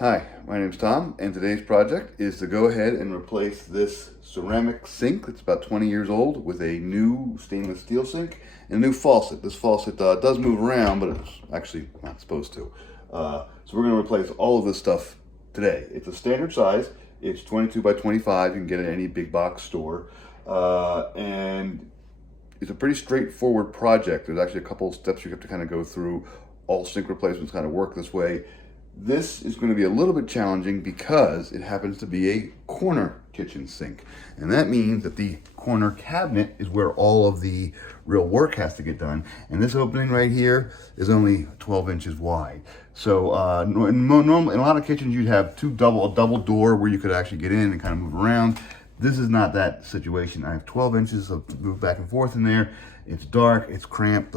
Hi, my name's Tom, and today's project is to go ahead and replace this ceramic sink that's about 20 years old with a new stainless steel sink and a new faucet. This faucet does move around, but it's actually not supposed to. So we're going to replace all of this stuff today. It's a standard size. It's 22 by 25. You can get it at any big box store. And it's a pretty straightforward project. There's actually a couple of steps you have to kind of go through. All sink replacements kind of work this way. This is going to be a little bit challenging because it happens to be a corner kitchen sink. And that means that the corner cabinet is where all of the real work has to get done. And this opening right here is only 12 inches wide. So in a lot of kitchens, you'd have a double door where you could actually get in and kind of move around. This is not that situation. I have 12 inches of move back and forth in there. It's dark, it's cramped.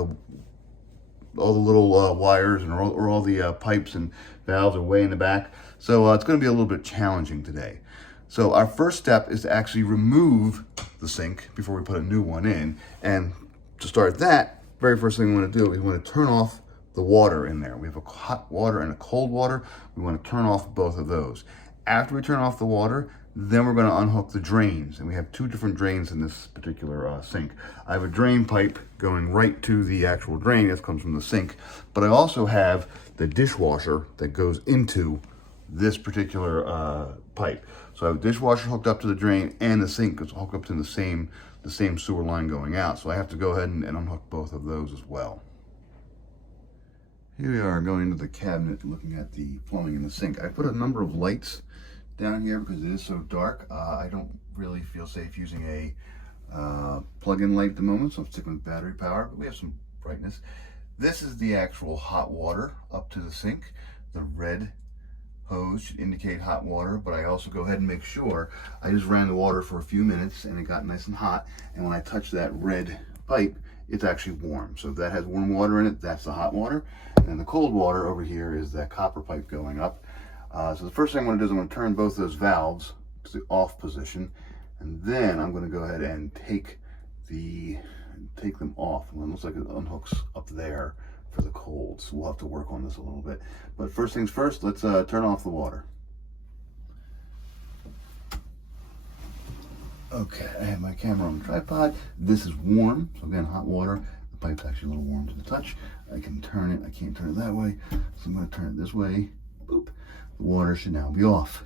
All the little wires and all the pipes and valves are way in the back. So it's going to be a little bit challenging today. So our first step is to actually remove the sink before we put a new one in. And to start that, very first thing we want to do is we want to turn off the water in there. We have a hot water and a cold water. We want to turn off both of those. After we turn off the water, then we're going to unhook the drains. And we have two different drains in this particular sink. I have a drain pipe going right to the actual drain that comes from the sink. But I also have the dishwasher that goes into this particular pipe. So I have a dishwasher hooked up to the drain, and the sink is hooked up to the same sewer line going out. So I have to go ahead and unhook both of those as well. Here we are going into the cabinet looking at the plumbing in the sink. I put a number of lights down here because it is so dark. I don't really feel safe using a plug-in light at the moment, so I'm sticking with battery power, but we have some brightness. This is the actual hot water up to the sink. The red hose should indicate hot water, but I also go ahead and make sure I just ran the water for a few minutes and it got nice and hot, and when I touch that red pipe, it's actually warm. So if that has warm water in it, that's the hot water. And then the cold water over here is that copper pipe going up. So the first thing I'm going to do is I'm going to turn both those valves to the off position, and then I'm going to go ahead and take them off. And it looks like it unhooks up there for the cold, so we'll have to work on this a little bit. But first things first, let's turn off the water. Okay, I have my camera on the tripod. This is warm, so again, hot water. The pipe's actually a little warm to the touch. I can turn it, I can't turn it that way, so I'm going to turn it this way. Boop. The water should now be off.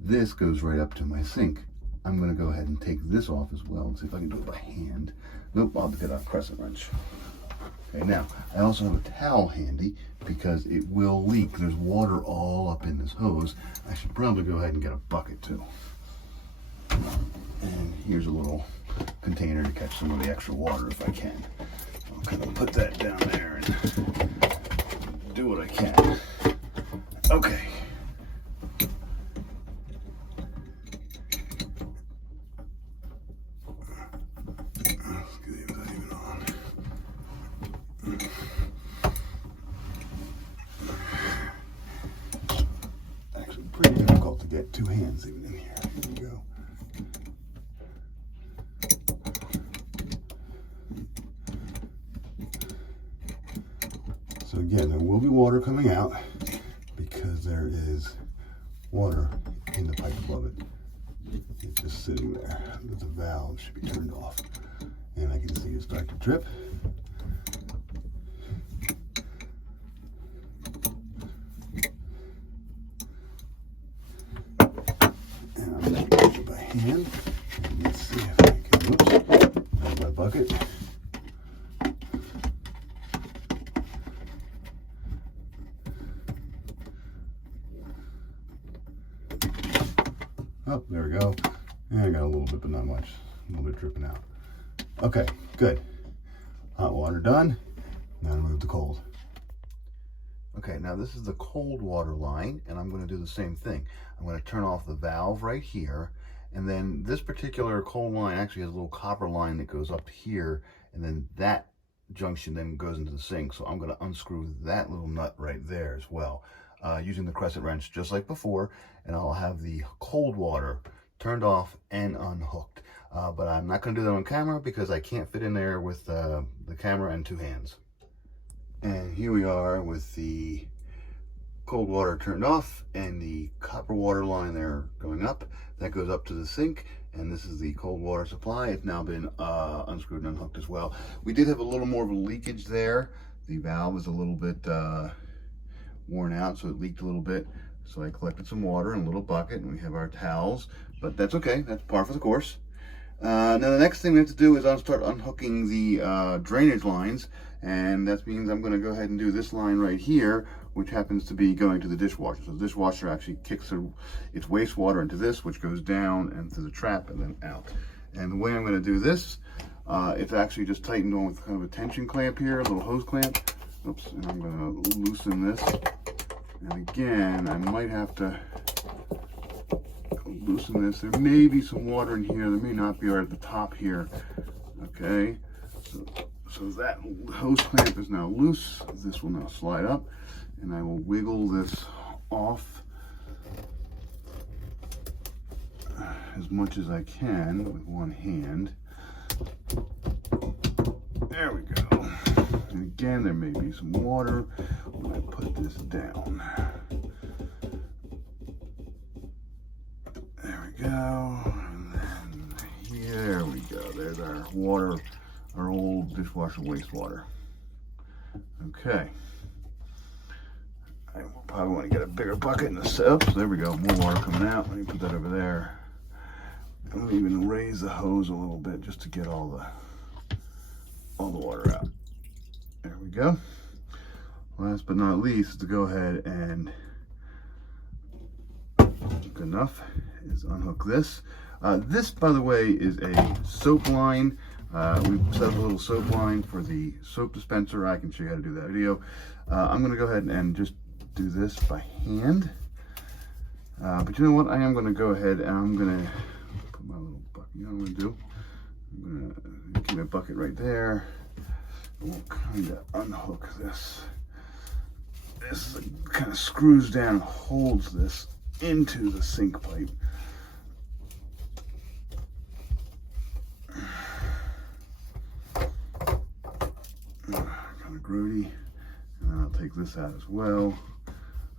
This goes right up to my sink. I'm going to go ahead and take this off as well and see if I can do it by hand. Nope, I'll have to get a crescent wrench. Okay, now, I also have a towel handy because it will leak. There's water all up in this hose. I should probably go ahead and get a bucket too. And here's a little container to catch some of the extra water if I can. I'll kind of put that down there and do what I can. Okay. Let's see if that's even on. Actually, pretty difficult to get two hands even in here. Here we go. So again, there will be water coming out because there is water in the pipe above it. It's just sitting there. The valve should be turned off. And I can see it start to drip. And I'm going to do it by hand. And let's see if I can, whoops, there's my bucket. Oh, there we go. And I got a little bit, but not much. A little bit dripping out. Okay, good. Hot water done. Now to move the cold. Okay, now this is the cold water line, and I'm going to do the same thing. I'm going to turn off the valve right here, and then this particular cold line actually has a little copper line that goes up here, and then that junction then goes into the sink. So I'm going to unscrew that little nut right there as well, using the crescent wrench just like before, and I'll have the cold water turned off and unhooked. But I'm not going to do that on camera because I can't fit in there with the camera and two hands. And here we are with the cold water turned off, and the copper water line there going up, that goes up to the sink, and this is the cold water supply. It's now been unscrewed and unhooked as well. We did have a little more of a leakage there. The valve is a little bit worn out, so it leaked a little bit. So I collected some water in a little bucket, and we have our towels, but that's okay. That's par for the course. Now the next thing we have to do is I'll start unhooking the drainage lines, and that means I'm going to go ahead and do this line right here, which happens to be going to the dishwasher. So the dishwasher actually kicks its wastewater into this, which goes down and to the trap and then out. And the way I'm going to do this, it's actually just tightened on with kind of a tension clamp here, a little hose clamp. Oops, and I'm going to loosen this. And again, I might have to loosen this. There may be some water in here. There may not be right at the top here. Okay, so that hose clamp is now loose. This will now slide up, and I will wiggle this off as much as I can with one hand. There we go. And again, there may be some water when I put this down. There we go. And then here we go. There's our water, our old dishwasher wastewater. Okay. I will probably want to get a bigger bucket in the soap. So there we go. More water coming out. Let me put that over there. I'm going to even raise the hose a little bit just to get all the water out. There we go. Last but not least, to go ahead and, good enough, is unhook this. This, by the way, is a soap line. We set up a little soap line for the soap dispenser. I can show you how to do that video. I'm going to go ahead and just do this by hand. But you know what? I am going to go ahead and I'm going to put my little bucket. You know what I'm going to do? I'm going to keep my bucket right there. And we'll kind of unhook this. This kind of screws down and holds this into the sink pipe. Kind of grody. And then I'll take this out as well.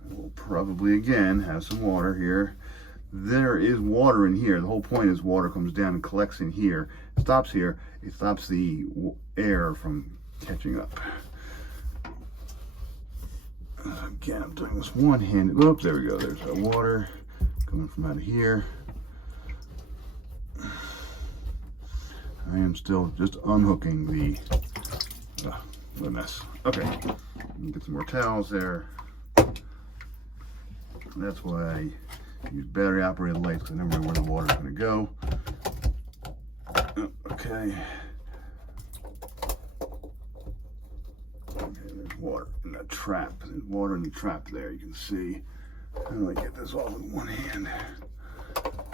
And we'll probably again have some water here. There is water in here. The whole point is water comes down and collects in here. It stops here. It stops the air from catching up. Again, I'm doing this one-handed. Oops, there we go. There's our water coming from out of here. I am still just unhooking the what a mess. Okay, get some more towels there. That's why I use battery-operated lights, because I never know where the water's going to go. Okay. There's water in that trap. There's water in the trap there, you can see. How do I get this off with one hand?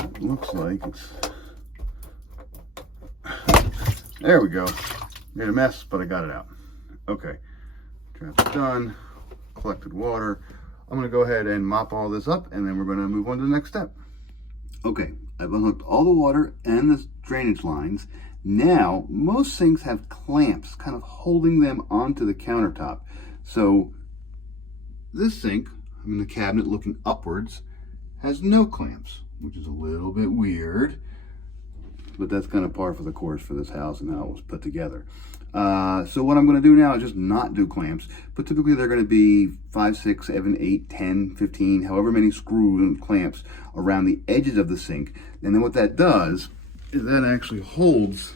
It looks like it's... There we go. Made a mess, but I got it out. Okay. Trap's done. Collected water. I'm going to go ahead and mop all this up, and then we're going to move on to the next step. Okay, I've unhooked all the water and the drainage lines. Now, most sinks have clamps kind of holding them onto the countertop. So this sink, I'm in the cabinet looking upwards, has no clamps, which is a little bit weird, but that's kind of par for the course for this house and how it was put together. So what I'm going to do now is just not do clamps, but typically they're going to be 5, 6, 7, 8, 10, 15, however many screws and clamps around the edges of the sink. And then what that does is that actually holds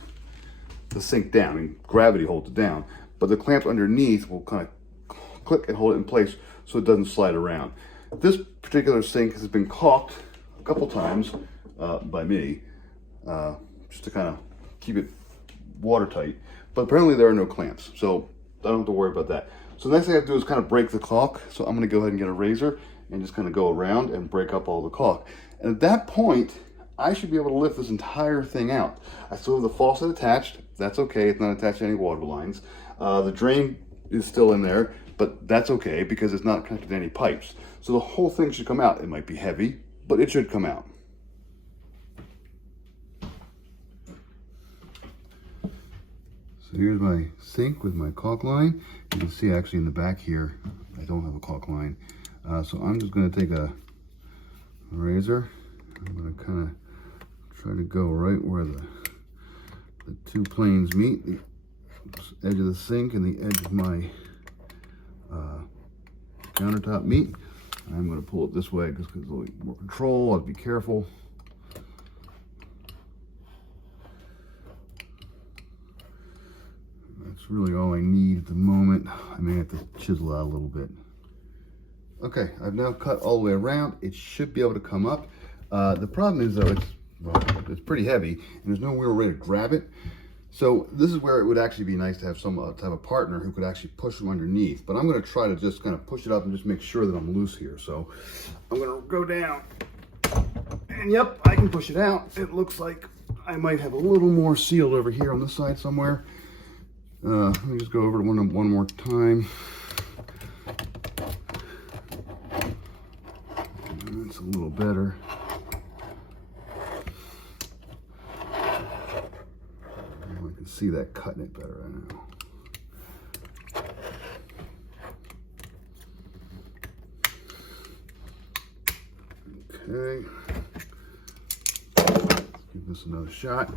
the sink down. I mean, gravity holds it down, but the clamp underneath will kind of click and hold it in place so it doesn't slide around. This particular sink has been caulked a couple times by me, just to kind of keep it watertight. But apparently there are no clamps, so I don't have to worry about that. So the next thing I have to do is kind of break the caulk. So I'm going to go ahead and get a razor and just kind of go around and break up all the caulk. And at that point, I should be able to lift this entire thing out. I still have the faucet attached. That's okay. It's not attached to any water lines. The drain is still in there, but that's okay because it's not connected to any pipes. So the whole thing should come out. It might be heavy, but it should come out. So here's my sink with my caulk line. You can see actually in the back here, I don't have a caulk line. So I'm just going to take a razor. I'm going to kind of try to go right where the two planes meet, the edge of the sink and the edge of my countertop meet. I'm going to pull it this way because there's a little more control. I'll be careful. That's really all I need at the moment. I may have to chisel out a little bit. Okay, I've now cut all the way around. It should be able to come up. The problem is though, it's pretty heavy and there's no real way to grab it. So this is where it would actually be nice to have a partner who could actually push them underneath. But I'm going to try to just kind of push it up and just make sure that I'm loose here. So I'm going to go down, and yep, I can push it out. It looks like I might have a little more sealed over here on this side somewhere. Let me just go over it one more time. That's a little better. I can see that cutting it better, I know. Okay. Let's give this another shot.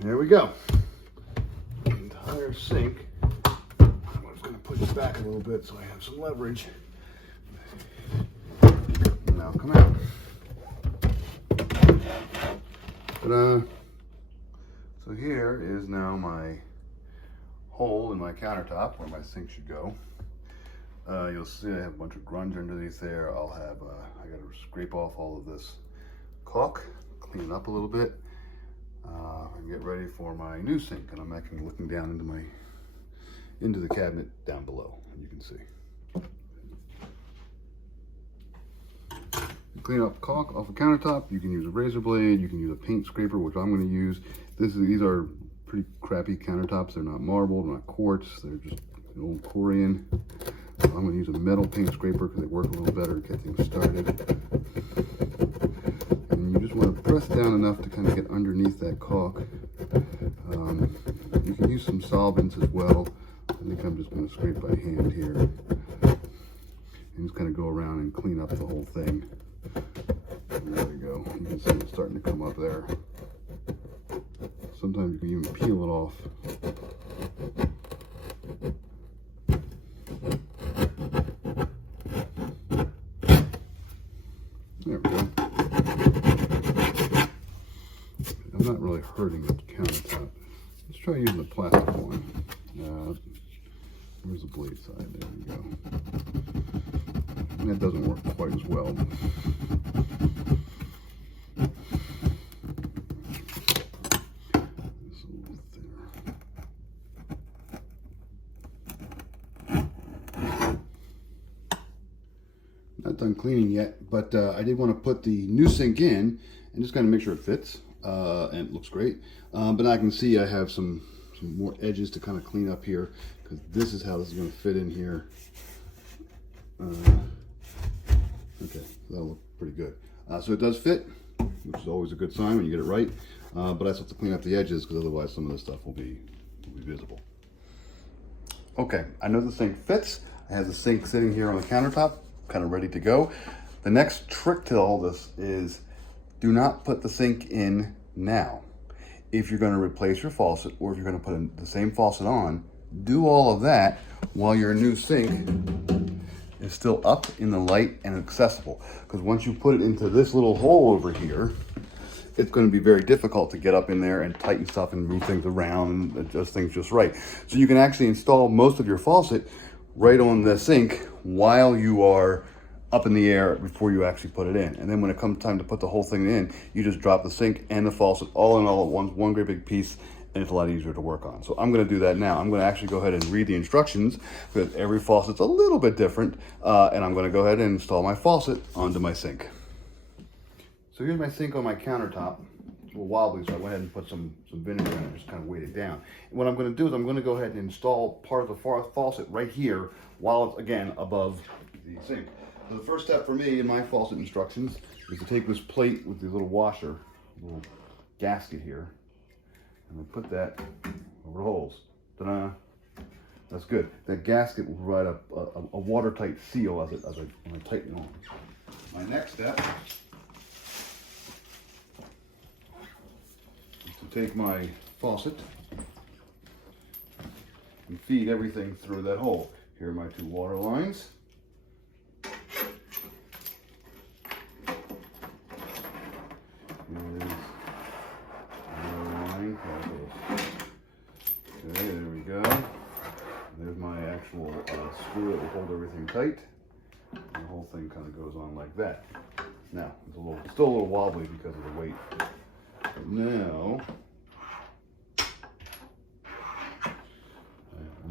There we go. The entire sink. I'm just going to push it back a little bit so I have some leverage. Now come out. Ta-da! So here is now my hole in my countertop where my sink should go. You'll see I have a bunch of grunge underneath there. I'll have, I gotta scrape off all of this caulk, clean it up a little bit, and get ready for my new sink. And I'm actually looking down into the cabinet down below, you can see. Clean up caulk off the countertop. You can use a razor blade, you can use a paint scraper, which I'm going to use. These are pretty crappy countertops. They're not marble, they're not quartz, they're just an old Corian. So I'm going to use a metal paint scraper because they work a little better to get things started. And you just want to press down enough to kind of get underneath that caulk. You can use some solvents as well. I think I'm just going to scrape by hand here. And just kind of go around and clean up the whole thing. There we go. You can see it's starting to come up there. Sometimes you can even peel it off. There we go. I'm not really hurting the countertop. Let's try using the plastic one. Where's the blade side? There we go. And that doesn't work quite as well. Not done cleaning yet, but I did want to put the new sink in and just kind of make sure it fits, and it looks great. But I can see I have some more edges to kind of clean up here, because this is how this is going to fit in here. Okay, that'll look pretty good. So it does fit, which is always a good sign when you get it right. But I still have to clean up the edges because otherwise some of this stuff will be visible. Okay, I know the sink fits. I have the sink sitting here on the countertop, kind of ready to go. The next trick to all this is do not put the sink in now. If you're going to replace your faucet, or if you're going to put the same faucet on, do all of that while your new sink is still up in the light and accessible. Because once you put it into this little hole over here, it's going to be very difficult to get up in there and tighten stuff and move things around and adjust things just right. So you can actually install most of your faucet right on the sink while you are up in the air before you actually put it in. And then when it comes time to put the whole thing in, you just drop the sink and the faucet all in all at once, one great big piece, and it's a lot easier to work on. So I'm going to do that now. I'm going to actually go ahead and read the instructions, because every faucet's a little bit different, and I'm going to go ahead and install my faucet onto my sink. So here's my sink on my countertop. It's a little wobbly, so I went ahead and put some vinegar in it, just kind of weight it down. And what I'm going to do is I'm going to go ahead and install part of the faucet right here while it's, again, above the sink. So the first step for me in my faucet instructions is to take this plate with the little washer, little gasket here, and I put that over the holes. Ta-da! That's good. That gasket will provide a watertight seal as I tighten it on. My next step is to take my faucet and feed everything through that hole. Here are my 2 water lines. Okay, there we go. There's my actual screw that will hold everything tight. And the whole thing kind of goes on like that. Now, it's still a little wobbly because of the weight. But now,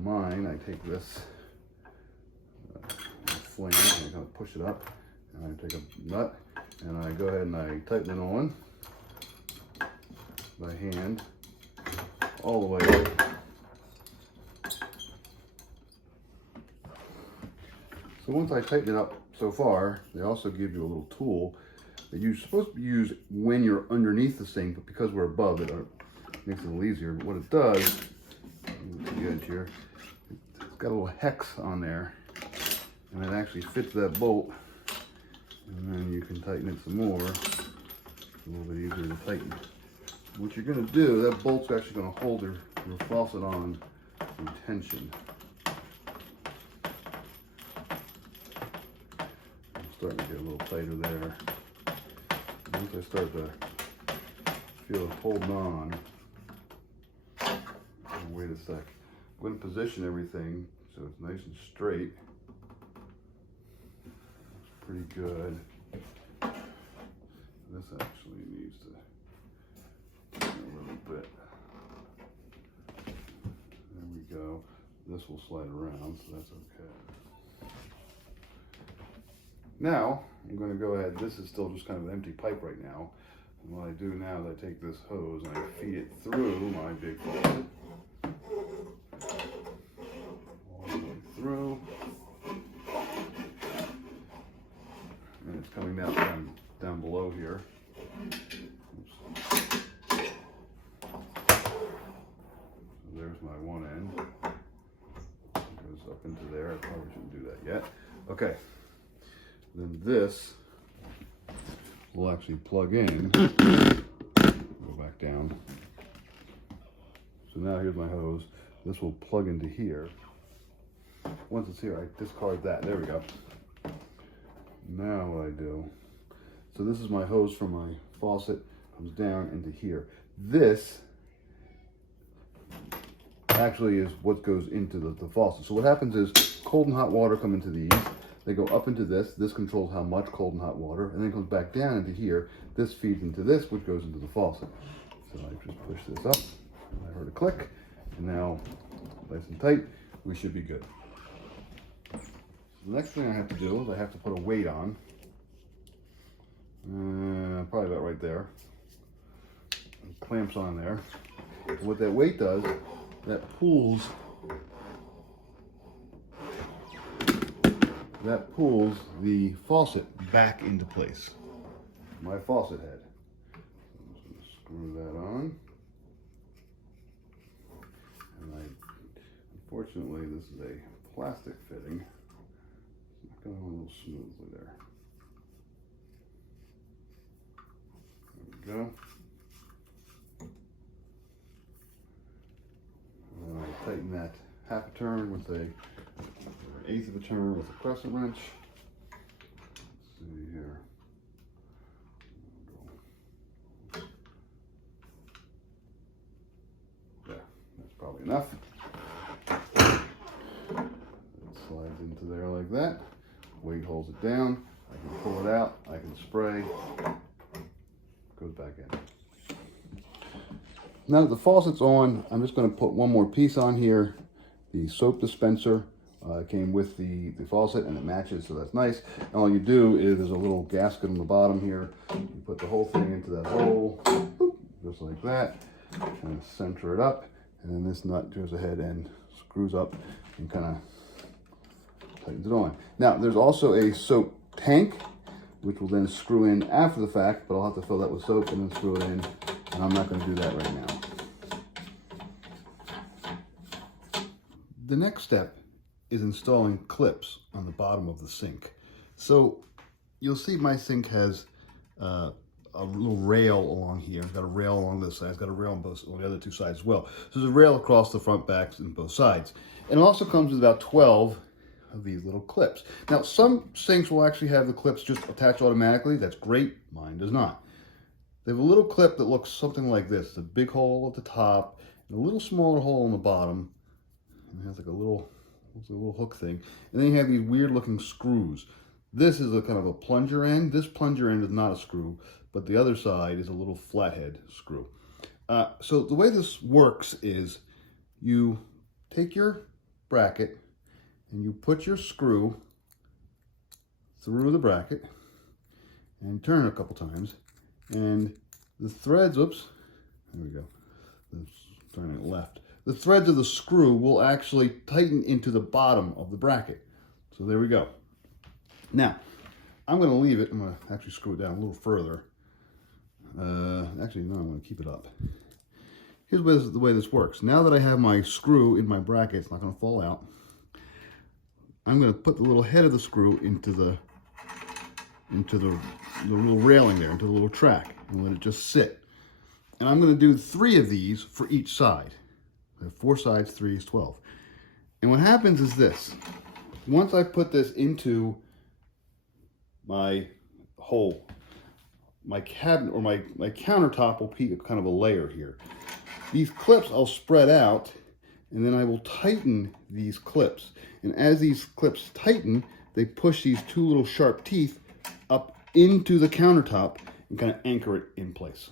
mine, I take this flame and I kind of push it up, and I take a nut and I go ahead and I tighten it on by hand all the way up. So once I tighten it up so far, they also give you a little tool that you're supposed to use when you're underneath the sink, but because we're above it, it makes it a little easier. But what it does, the edge here, it's got a little hex on there, and it actually fits that bolt, and then you can tighten it some more. It's a little bit easier to tighten. What you're going to do, that bolt's actually going to hold your faucet on in tension. I'm starting to get a little tighter there. Once I start to feel it holding on, wait a sec. I'm going to position everything so it's nice and straight. Looks pretty good. This actually needs to a little bit. There we go. This will slide around, so that's okay. Now, I'm going to go ahead. This is still just kind of an empty pipe right now. And what I do now is I take this hose and I feed it through my big faucet. All the way through. And it's coming down below here. There's my one end. It goes up into there. I probably shouldn't do that yet. Okay. Then this will actually plug in. Go back down. So now here's my hose. This will plug into here. Once it's here, I discard that. There we go. Now what I do. So this is my hose from my faucet. Comes down into here. This actually is what goes into the faucet. So what happens is cold and hot water come into these. They go up into this. This controls how much cold and hot water, and then it comes back down into here. This feeds into this, which goes into the faucet. So I just push this up. I heard a click, and now nice and tight. We should be good. So the next thing I have to do is I have to put a weight on. Probably about right there. It clamps on there. And what that weight does, that pulls the faucet back into place. My faucet head. So I'm just going to screw that on. And unfortunately, this is a plastic fitting. It's not going to go a little smoothly there. There we go. And I tighten that half a turn with an eighth of a turn with a crescent wrench. Let's see here. There, that's probably enough. It slides into there like that. Weight holds it down. I can pull it out. I can spray. Goes back in. Now that the faucet's on, I'm just going to put one more piece on here. The soap dispenser came with the faucet and it matches, so that's nice. And all you do is there's a little gasket on the bottom here. You put the whole thing into that hole, boop, just like that, and center it up. And then this nut goes ahead and screws up and kind of tightens it on. Now, there's also a soap tank, which will then screw in after the fact, but I'll have to fill that with soap and then screw it in. And I'm not going to do that right now. the next step is installing clips on the bottom of the sink. So you'll see my sink has a little rail along here. It's got a rail along this side. It's got a rail on the other two sides as well. So there's a rail across the front, backs, and both sides. And it also comes with about 12 of these little clips. Now, some sinks will actually have the clips just attached automatically. That's great. Mine does not. They have a little clip that looks something like this. A big hole at the top and a little smaller hole on the bottom. And it has like a little hook thing. And then you have these weird looking screws. This is a kind of a plunger end. This plunger end is not a screw, but the other side is a little flathead screw. So the way this works is you take your bracket and you put your screw through the bracket and turn it a couple times, and the threads, oops, there we go, turning it left. The threads of the screw will actually tighten into the bottom of the bracket. So there we go. Now, I'm going to leave it. I'm going to actually screw it down a little further. Actually, no, I'm going to keep it up. Here's the way this works. Now that I have my screw in my bracket, it's not going to fall out. I'm going to put the little head of the screw into the little railing there, into the little track, and let it just sit. And I'm going to do 3 of these for each side. I have 4 sides, 3 is 12. And what happens is this. Once I put this into my hole, my cabinet or my countertop will be kind of a layer here. These clips I'll spread out, and then I will tighten these clips. And as these clips tighten, they push these 2 little sharp teeth up into the countertop and kind of anchor it in place.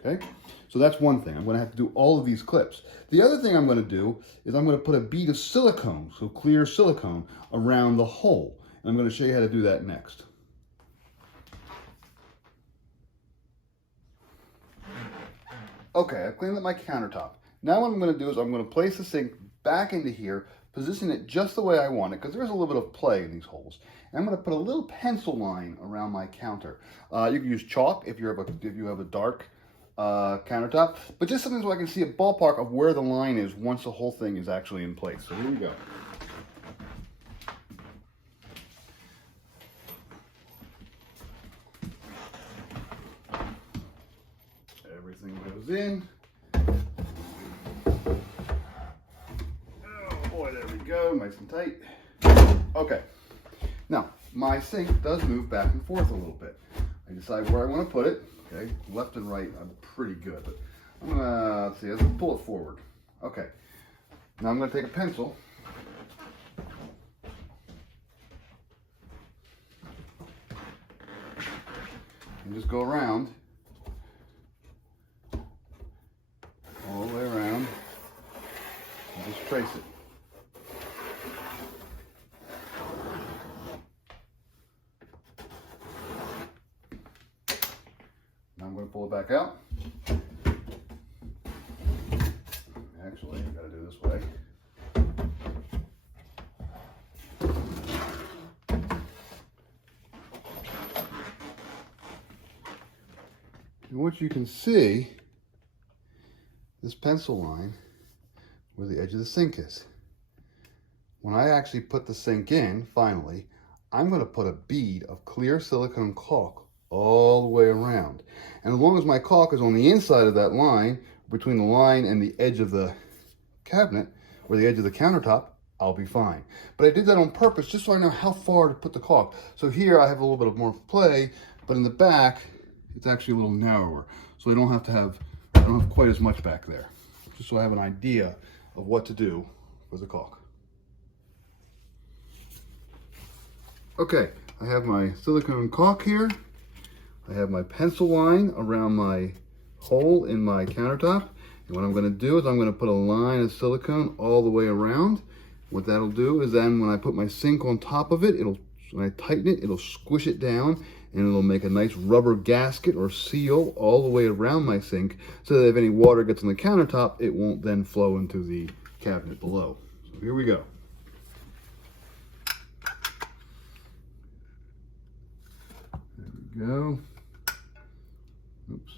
Okay? So that's one thing. I'm going to have to do all of these clips. The other thing I'm going to do is I'm going to put a bead of silicone, so clear silicone, around the hole. And I'm going to show you how to do that next. Okay, I've cleaned up my countertop. Now what I'm going to do is I'm going to place the sink back into here, position it just the way I want it, because there's a little bit of play in these holes. And I'm going to put a little pencil line around my counter. You can use chalk if you have a dark countertop, but just something so I can see a ballpark of where the line is once the whole thing is actually in place. So here we go. Everything goes in. Oh boy, there we go, nice and tight. Okay, now my sink does move back and forth a little bit. I decide where I want to put it. Okay, left and right, I'm pretty good, but I'm gonna, let's see, let's pull it forward. Okay, now I'm gonna take a pencil. And just go around, all the way around, and just trace it. Now I'm going to pull it back out. Actually, I've got to do it this way. And what you can see, this pencil line where the edge of the sink is. When I actually put the sink in, finally, I'm going to put a bead of clear silicone caulk all the way around. And as long as my caulk is on the inside of that line, between the line and the edge of the cabinet, or the edge of the countertop, I'll be fine. But I did that on purpose just so I know how far to put the caulk. So here I have a little bit of more play, but in the back, it's actually a little narrower. So I don't have quite as much back there. Just so I have an idea of what to do with the caulk. Okay, I have my silicone caulk here. I have my pencil line around my hole in my countertop. And what I'm going to do is I'm going to put a line of silicone all the way around. What that'll do is then when I put my sink on top of it, when I tighten it, it'll squish it down and it'll make a nice rubber gasket or seal all the way around my sink so that if any water gets on the countertop, it won't then flow into the cabinet below. So here we go. There we go. Oops.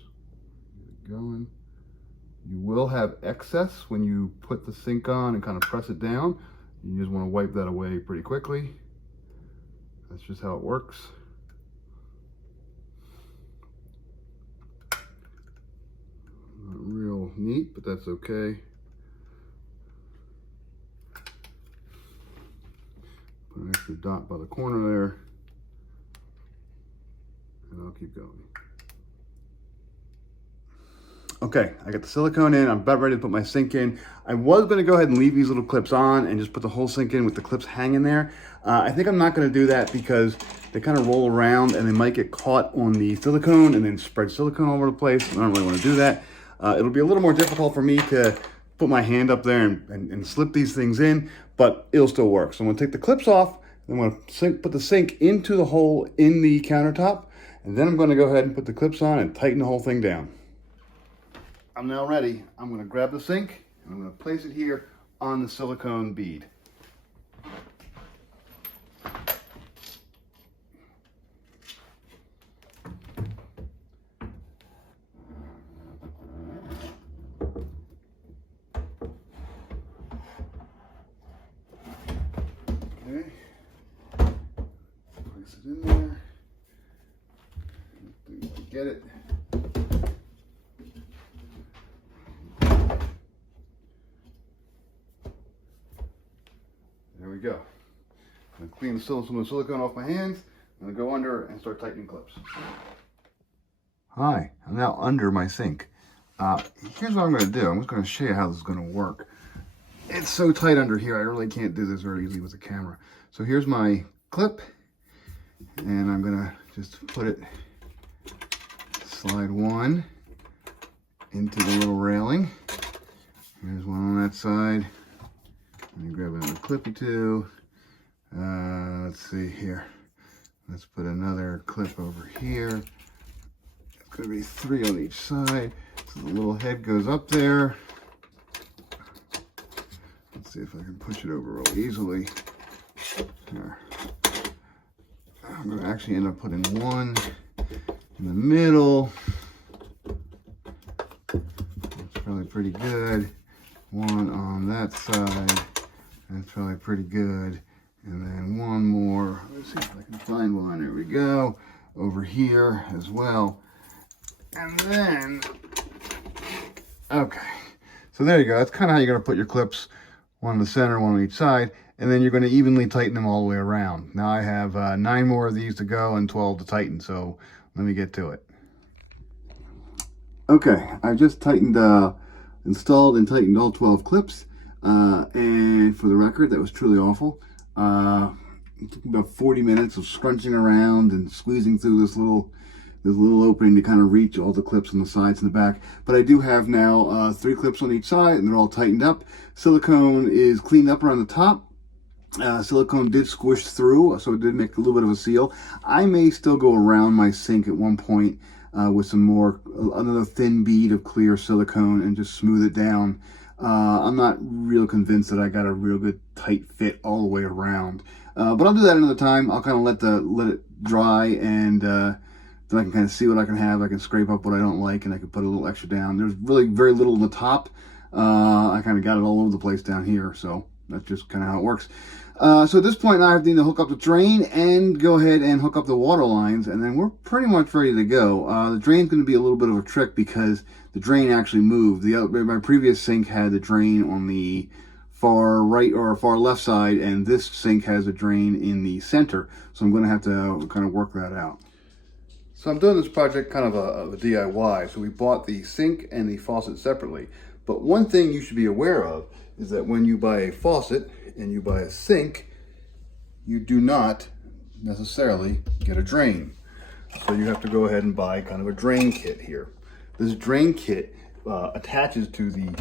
Get it going. You will have excess when you put the sink on and kind of press it down. You just want to wipe that away pretty quickly. That's just how it works. Not real neat, but that's okay. Put an extra dot by the corner there, and I'll keep going. Okay, I got the silicone in. I'm about ready to put my sink in. I was going to go ahead and leave these little clips on and just put the whole sink in with the clips hanging there. I think I'm not going to do that because they kind of roll around and they might get caught on the silicone and then spread silicone all over the place. I don't really want to do that. It'll be a little more difficult for me to put my hand up there and slip these things in, but it'll still work. So I'm going to take the clips off. I'm going to put the sink into the hole in the countertop, and then I'm going to go ahead and put the clips on and tighten the whole thing down. I'm now ready. I'm going to grab the sink and I'm going to place it here on the silicone bead. Okay. Place it in there. Get it. There we go. I'm going to clean some of the silicone off my hands. I'm going to go under and start tightening clips. Hi, I'm now under my sink. Here's what I'm going to do. I'm just going to show you how this is going to work. It's so tight under here, I really can't do this very easily with the camera. So here's my clip, and I'm going to just put it, slide one into the little railing. There's one on that side. Let me grab another clip or two. Let's see here. Let's put another clip over here. It's going to be 3 on each side. So the little head goes up there. Let's see if I can push it over real easily. There. I'm going to actually end up putting one in the middle. That's probably pretty good. One on that side. That's probably pretty good. And then one more. Let's see if I can find one. There we go. Over here as well. And then, okay. So there you go. That's kind of how you're going to put your clips. One in the center, one on each side. And then you're going to evenly tighten them all the way around. Now I have 9 more of these to go and 12 to tighten. So let me get to it. Okay. I just tightened, installed and tightened all 12 clips. And for the record, that was truly awful. It took about 40 minutes of scrunching around and squeezing through this little opening to kind of reach all the clips on the sides and the back. But I do have now 3 clips on each side, and they're all tightened up. Silicone is cleaned up around the top. Silicone did squish through, so it did make a little bit of a seal. I may still go around my sink at one point with some more, another thin bead of clear silicone and just smooth it down. I'm not real convinced that I got a real good tight fit all the way around. But I'll do that another time. I'll kind of let it dry, and then I can kind of see what I can have. I can scrape up what I don't like, and I can put a little extra down. There's really very little on the top. I kind of got it all over the place down here, so that's just kind of how it works. So at this point now I have to hook up the drain and go ahead and hook up the water lines, and then we're pretty much ready to go. The drain's going to be a little bit of a trick because the drain actually moved. My previous sink had the drain on the far right or far left side, and this sink has a drain in the center. So I'm going to have to kind of work that out. So I'm doing this project kind of a DIY. So we bought the sink and the faucet separately. But one thing you should be aware of is that when you buy a faucet and you buy a sink, you do not necessarily get a drain. So you have to go ahead and buy kind of a drain kit here. This drain kit attaches to the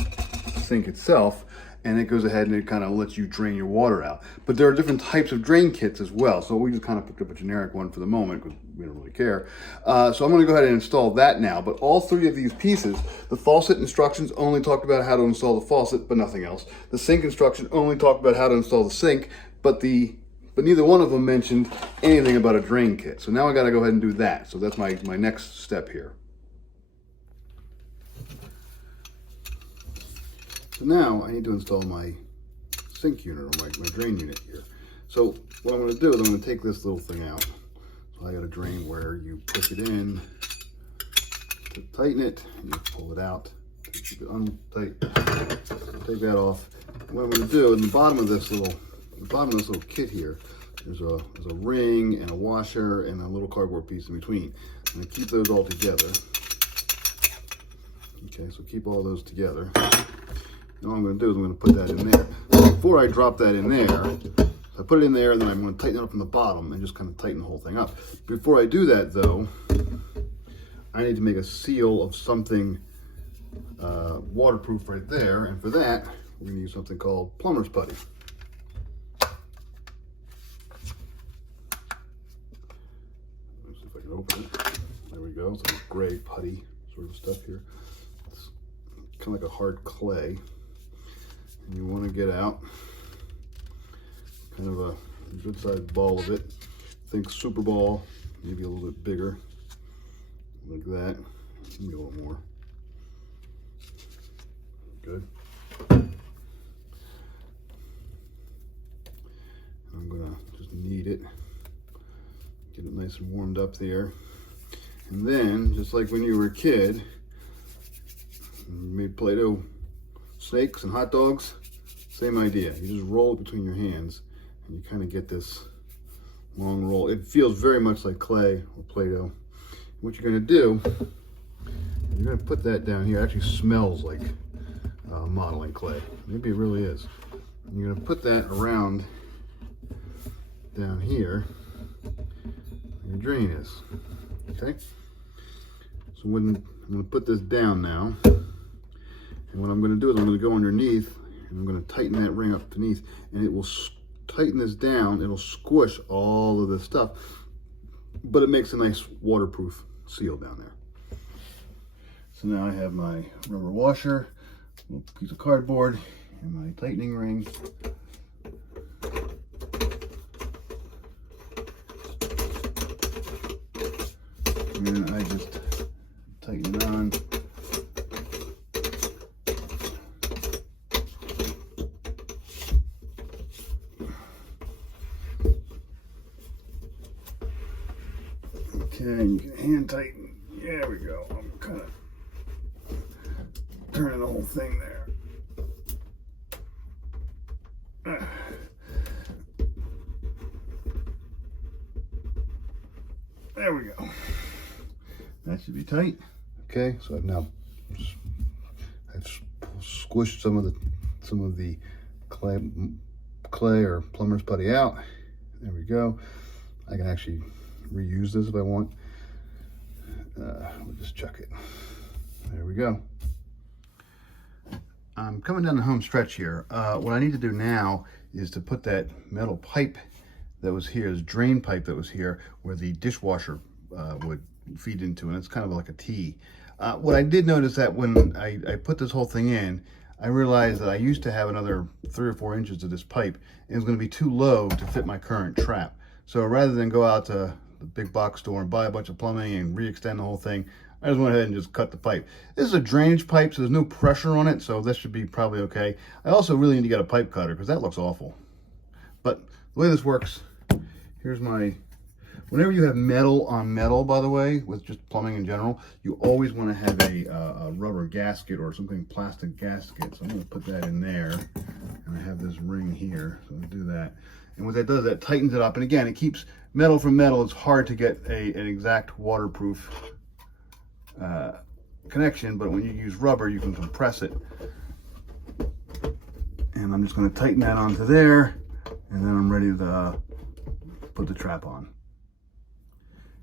sink itself, and it goes ahead and it kind of lets you drain your water out. But there are different types of drain kits as well. So we just kind of picked up a generic one for the moment because we don't really care. So I'm going to go ahead and install that now. But all 3 of these pieces, the faucet instructions only talked about how to install the faucet, but nothing else. The sink instruction only talked about how to install the sink, but neither one of them mentioned anything about a drain kit. So now I got to go ahead and do that. So that's my next step here. So now I need to install my sink unit, or my drain unit here. So what I'm going to do is I'm going to take this little thing out. So I got a drain where you push it in to tighten it, and you pull it out to keep it untight. Take that off. And what I'm going to do in the bottom of this little kit here, there's a ring and a washer and a little cardboard piece in between. I'm going to keep those all together. Okay, so keep all those together. And all I'm going to do is I'm going to put that in there. Before I drop that in there, I put it in there, and then I'm going to tighten it up from the bottom and just kind of tighten the whole thing up. Before I do that, though, I need to make a seal of something waterproof right there. And for that, we're going to use something called plumber's putty. Let's see if I can open it. There we go. It's like gray putty sort of stuff here. It's kind of like a hard clay. And you want to get out kind of a good sized ball of it. Think super ball, maybe a little bit bigger, like that. Maybe a little more. Good. I'm gonna just knead it, get it nice and warmed up there. And then, just like when you were a kid, you made Play-Doh snakes and hot dogs, same idea. You just roll it between your hands, and you kind of get this long roll. It feels very much like clay or Play-Doh. What you're going to do, you're going to put that down here. It actually smells like modeling clay. Maybe it really is. And you're going to put that around down here where your drain is. Okay? So I'm going to put this down now. And what I'm going to do is I'm going to go underneath, and I'm going to tighten that ring up beneath, and it will tighten this down. It'll squish all of this stuff, but it makes a nice waterproof seal down there. So now I have my rubber washer, a little piece of cardboard, and my tightening ring. And I just tighten it on. Okay, you can hand tighten. There we go. I'm kind of turning the whole thing there. There we go. That should be tight. Okay, so I've squished some of the clay or plumber's putty out. There we go. I can actually reuse this if I want. We'll just chuck it. There we go. I'm coming down the home stretch here. What I need to do now is to put that metal pipe that was here, this drain pipe that was here, where the dishwasher would feed into, and it's kind of like a T. What I did notice that when I put this whole thing in, I realized that I used to have another 3 or 4 inches of this pipe, and it was going to be too low to fit my current trap. So rather than go out to the big box store and buy a bunch of plumbing and re-extend the whole thing, I just went ahead and just cut the pipe. This is a drainage pipe, so there's no pressure on it, so this should be probably okay. I also really need to get a pipe cutter because that looks awful. But the way this works, here's my... Whenever you have metal on metal, by the way, with just plumbing in general, you always want to have a rubber gasket or something plastic gasket. So I'm going to put that in there, and I have this ring here, so I'll do that. And what that does, that tightens it up. And again, it keeps metal from metal. It's hard to get an exact waterproof connection, but when you use rubber, you can compress it. And I'm just going to tighten that onto there, and then I'm ready to put the trap on.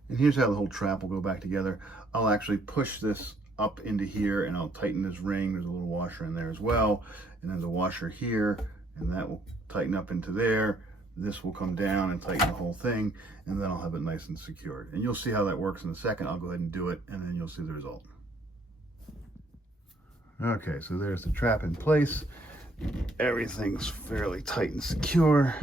And here's how the whole trap will go back together. I'll actually push this up into here, and I'll tighten this ring. There's a little washer in there as well. And there's a washer here, and that will tighten up into there. This will come down and tighten the whole thing, and then I'll have it nice and secured. And you'll see how that works in a second. I'll go ahead and do it, and then you'll see the result. Okay, so there's the trap in place. Everything's fairly tight and secure.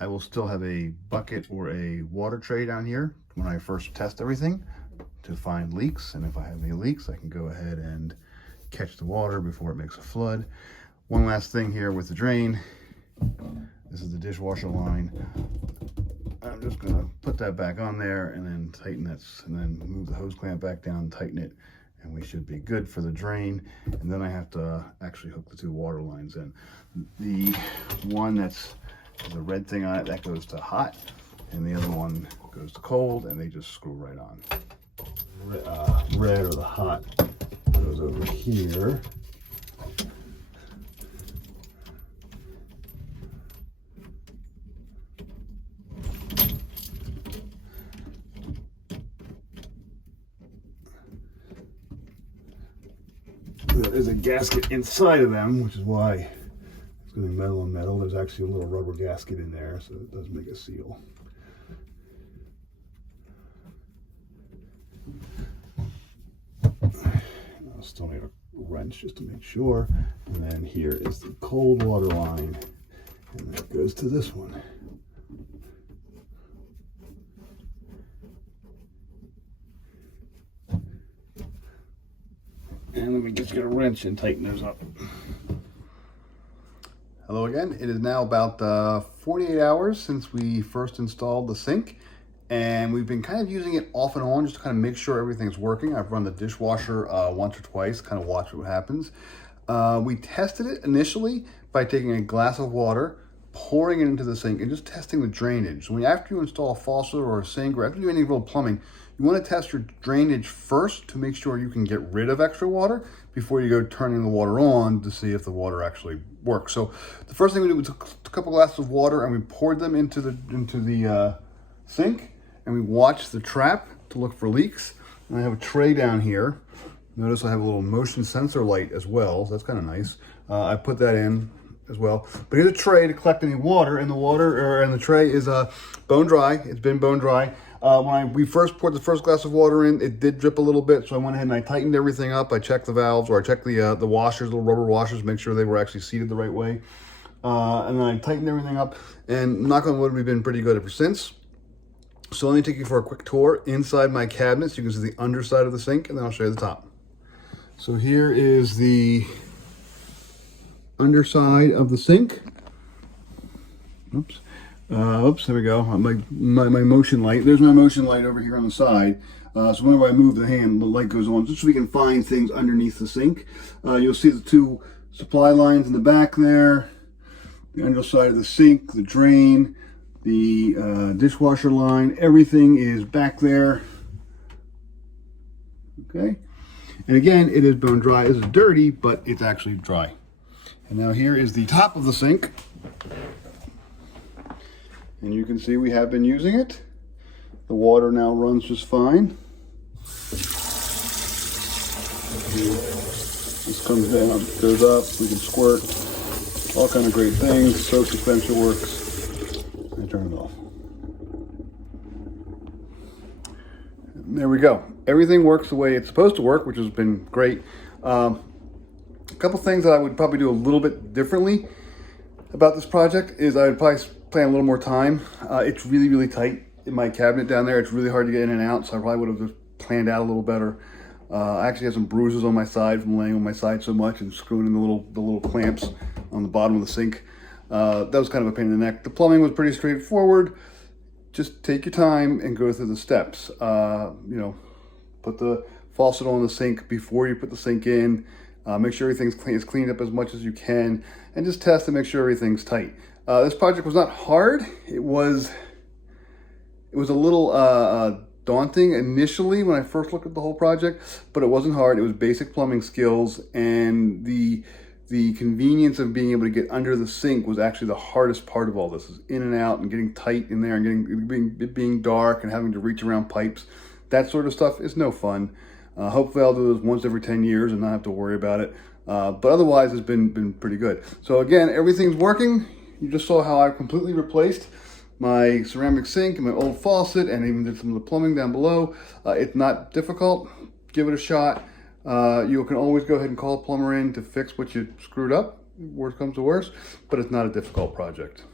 I will still have a bucket or a water tray down here when I first test everything to find leaks. And if I have any leaks, I can go ahead and catch the water before it makes a flood. One last thing here with the drain. This is the dishwasher line. I'm just gonna put that back on there and then tighten that, and then move the hose clamp back down, tighten it, and we should be good for the drain. And then I have to actually hook the two water lines in. The one that's the red thing on it, that goes to hot, and the other one goes to cold, and they just screw right on. Red or the hot goes over here. There's a gasket inside of them, which is why it's going to be metal on metal. There's actually a little rubber gasket in there, so it does make a seal. I'll still need a wrench just to make sure. And then here is the cold water line, and that goes to this one. And let me just get a wrench and tighten those up. Hello again. It is now about 48 hours since we first installed the sink, and we've been kind of using it off and on just to kind of make sure everything's working. I've run the dishwasher once or twice, kind of watch what happens. We tested it initially by taking a glass of water, pouring it into the sink, and just testing the drainage. So after you install a faucet or a sink, or after you do any real plumbing, you want to test your drainage first to make sure you can get rid of extra water before you go turning the water on to see if the water actually works. So the first thing we did was took a couple glasses of water and we poured them into the sink, and we watched the trap to look for leaks. And I have a tray down here. Notice I have a little motion sensor light as well, so that's kind of nice. I put that in as well. But here's a tray to collect any water, and the tray is bone dry. It's been bone dry. When we first poured the first glass of water in, it did drip a little bit, so I went ahead and I tightened everything up. I checked the valves, or I checked the washers, little rubber washers, make sure they were actually seated the right way. And then I tightened everything up, and knock on wood, we've been pretty good ever since. So let me take you for a quick tour inside my cabinet so you can see the underside of the sink, and then I'll show you the top. So here is the underside of the sink. Oops. There we go. My motion light. There's my motion light over here on the side. So whenever I move the hand, the light goes on, just so we can find things underneath the sink. You'll see the two supply lines in the back there, the underside of the sink, the drain, the dishwasher line. Everything is back there. Okay. And again, it is bone dry. This is dirty, but it's actually dry. And now here is the top of the sink. And you can see we have been using it. The water now runs just fine. This comes down, goes up, we can squirt, all kind of great things. Soap dispenser works. And turn it off. And there we go. Everything works the way it's supposed to work, which has been great. A couple things that I would probably do a little bit differently about this project is I would probably plan a little more time. It's really, really tight in my cabinet down there. It's really hard to get in and out, so I probably would have just planned out a little better. I actually have some bruises on my side from laying on my side so much and screwing in the little clamps on the bottom of the sink. That was kind of a pain in the neck. The plumbing was pretty straightforward. Just take your time and go through the steps. Put the faucet on the sink before you put the sink in. Make sure everything's cleaned up as much as you can, and just test to make sure everything's tight. This project was not hard. It was a little daunting initially when I first looked at the whole project, but it wasn't hard. It was basic plumbing skills, and the convenience of being able to get under the sink was actually the hardest part of all this. Is in and out and getting tight in there and being dark and having to reach around pipes. That sort of stuff is no fun. Hopefully I'll do this once every 10 years and not have to worry about it. But otherwise it's been pretty good. So again, everything's working. You just saw how I completely replaced my ceramic sink and my old faucet, and even did some of the plumbing down below. It's not difficult. Give it a shot. You can always go ahead and call a plumber in to fix what you screwed up. Worst comes to worst, but it's not a difficult project.